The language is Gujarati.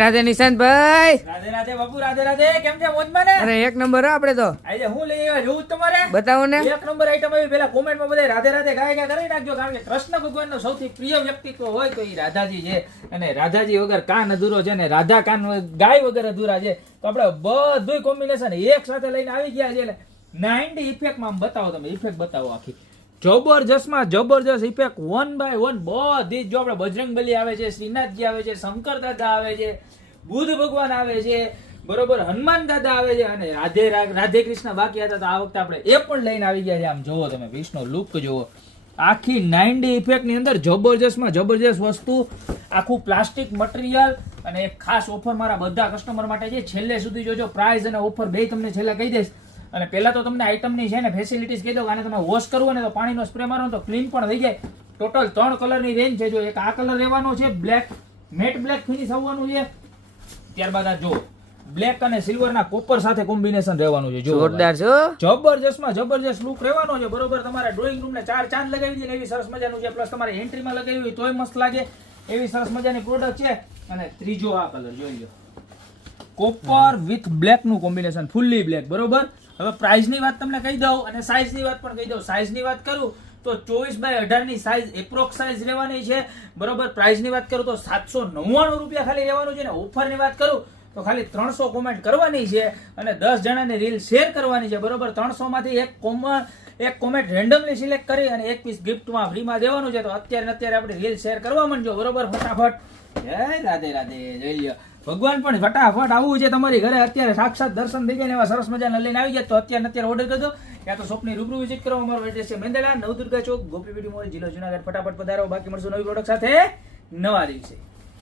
રાધે નિશાંતભાઈ. રાધે રાધે બાપુ, રાધે રાધે. કેમ છે? મોજમાં ને? અરે એક નંબર આપણે તો. આજે હું લઈ આવ્યા જોઉં તમારે? બતાવો ને. એક નંબર આઈટમ આવી. પેલા કોમેન્ટમાં બધા રાધે રાધે ગાય કરી નાખજો, કારણ કે કૃષ્ણ ભગવાનનો સૌથી પ્રિય વ્યક્તિત્વ હોય તો એ રાધાજી છે. અને રાધાજી વગર કાન અધૂરો છે ને રાધા કાન ગાય વગર અધૂરા છે. તો આપણે બધું કોમ્બિનેશન એક સાથે લઈને આવી ગયા છે. એટલે 90 ઇફેક્ટમાં બતાવો, તમે ઇફેક્ટ બતાવો આખી જબરજસ્તમાં જબરજસ્ત ઇફેક્ટ 1 by 1 બધી. જો આપણે બજરંગબલી આવે છે, શ્રીનાથજી આવે છે, શંકર દાદા આવે છે, બુદ્ધ ભગવાન આવે છે, બરોબર, હનુમાન દાદા આવે છે, અને રાધે કૃષ્ણ બાકી હતા તો આ વખતે આપણે એ પણ લઈને આવી ગયા છે. આમ જોવો તમે વિષ્ણુ લુક જોવો, આખી 90 ઇફેક્ટ ની અંદર જબરજસ્તમાં જબરજસ્ત વસ્તુ, આખું પ્લાસ્ટિક મટીરિયલ. અને એક ખાસ ઓફર મારા બધા કસ્ટમર માટે છે, છેલ્લે સુધી જોજો. પ્રાઇસ અને ઓફર બે તમને છેલ્લે કહી દઈશ. અને પહેલા તો તમને આઈટમની છે ને ફેસિલિટીઝ કહી દો. આને તમે વોશ કરવું ને તો પાણીનો સ્પ્રે મારો તો ક્લીન પણ થઈ જાય. ટોટલ 3 કલરની રેન્જ છે. જો એક આ કલર રહેવાનો છે, બ્લેક મેટ બ્લેક ફિનિશ આવવાનું છે. ત્યારબાદ આ જો બ્લેક અને સિલ્વર ના કોપર સાથે કોમ્બિનેશન રહેવાનું છે. જો જોરદાર છે. જબરજસ્તમાં જબરજસ્ત લુક રહેવાનો છે. બરોબર, તમારા ડ્રોઈંગ રૂમ ને 4 ચાંદ લગાવી દે એવી સરસ મજાનું છે. પ્લસ તમારે એન્ટ્રીમાં લગાવી હોય તોય મસ્ત લાગે એવી સરસ મજાની પ્રોડક્ટ છે. અને ત્રીજો આ કલર જોઈ લો, કોપર વિથ બ્લેક નું કોમ્બિનેશન, ફુલ્લી બ્લેક. બરોબર, હવે પ્રાઇસ ની વાત તમને કહી દઉં અને સાઇઝ ની વાત પણ કહી દઉં. સાઇઝ ની વાત કરું તો 24 by 18 ની સાઇઝ એપ્રોક્સ સાઇઝ રહેવાની છે. બરોબર, પ્રાઇસ ની વાત કરું તો 799 રૂપિયા ખાલી રહેવાનું છે. ને ઓફર ની વાત કરું તો ખાલી 300 કોમેન્ટ કરવાની છે અને 10 જણાની રીલ શેર કરવાની છે. બરોબર, 300 માંથી એક કોમેન્ટ રેન્ડમલી સિલેક્ટ કરી અને એક પીસ ગિફ્ટમાં ફ્રીમાં દેવાનું છે. તો અત્યારે આપણે રીલ શેર કરવા માંડજો. બરોબર, ફટાફટ. જય રાધે રાધે. જોઈ લ્યો, ભગવાન પણ ફટાફટ આવવું છે તમારી ઘરે. અત્યારે સાક્ષાત દર્શન થઈ જાય ને એવા સરસ મજાના લઈને આવી જાય તો અત્યારે ઓર્ડર કરજો. યા તો શોપની રૂબરૂ વિઝિટ કરો. અમારો એડ્રેસ છે મેંદરડા, નવદુર્ગા ચોક, ગોપીપીડી મોલ, જિલ્લો જુનાગઢ. ફટાફટ પધારો. બાકી મળશું નવી પ્રોડક્ટ સાથે નવા દિવસે.